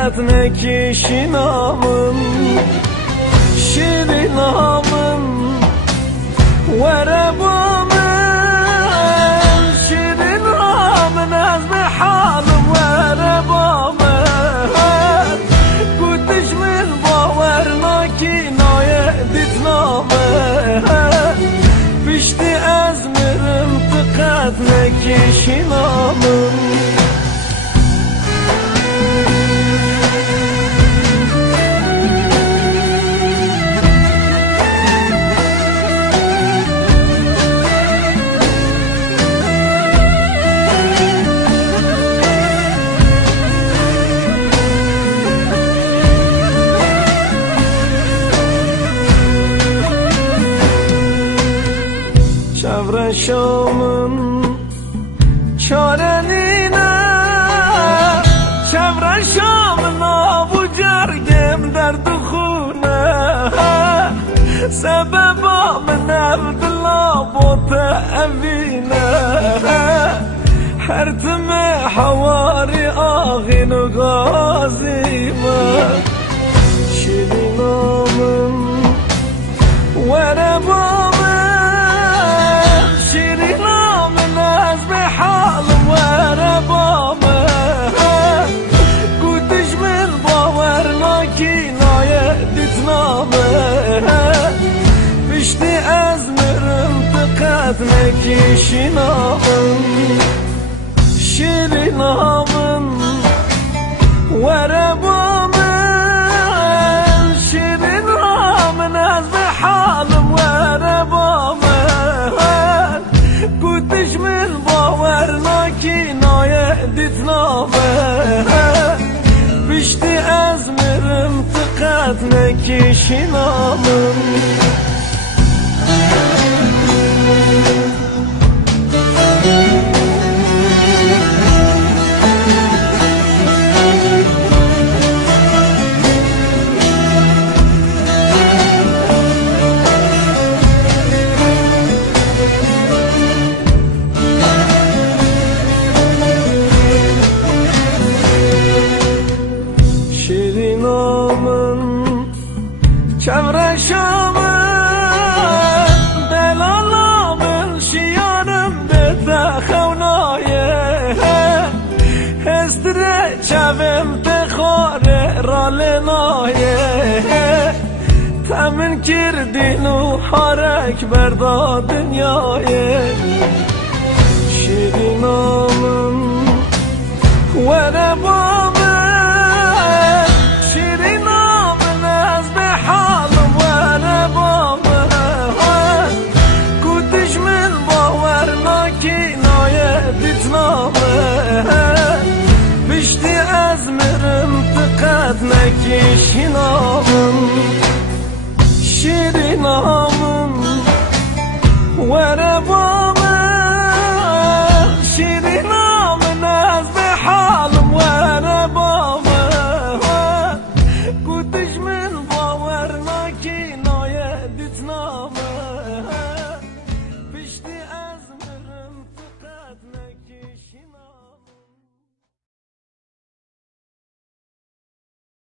قدنك شنامم شرنامم وربامم شرنامم از به حالم وربامم گوتش من باور ناکی نایه دیتنامم پشتی از مرم قدنك شنامم چورشامم چارنینه چورشامم آبو جرگم در دخونه سببا من عبدالله بوت اوینه هرتم حواری آغین و غازیمه شیرینامم وربامم پشتی از مرم قدنك شنامم شرنامم وربامم شرنامم از به حالم وربامم گوتش من باور ناکی نایه دیتنامم پشتی از مرم قدنك شنامم چورشامم دلالامم شیانم ده خونایه هستره چوم تخوره رالنایه تمن کردین و حرک بردا دنیایه شیرینامم وربامم پشتی از مرم قدنك شنامم شرنامم وربامم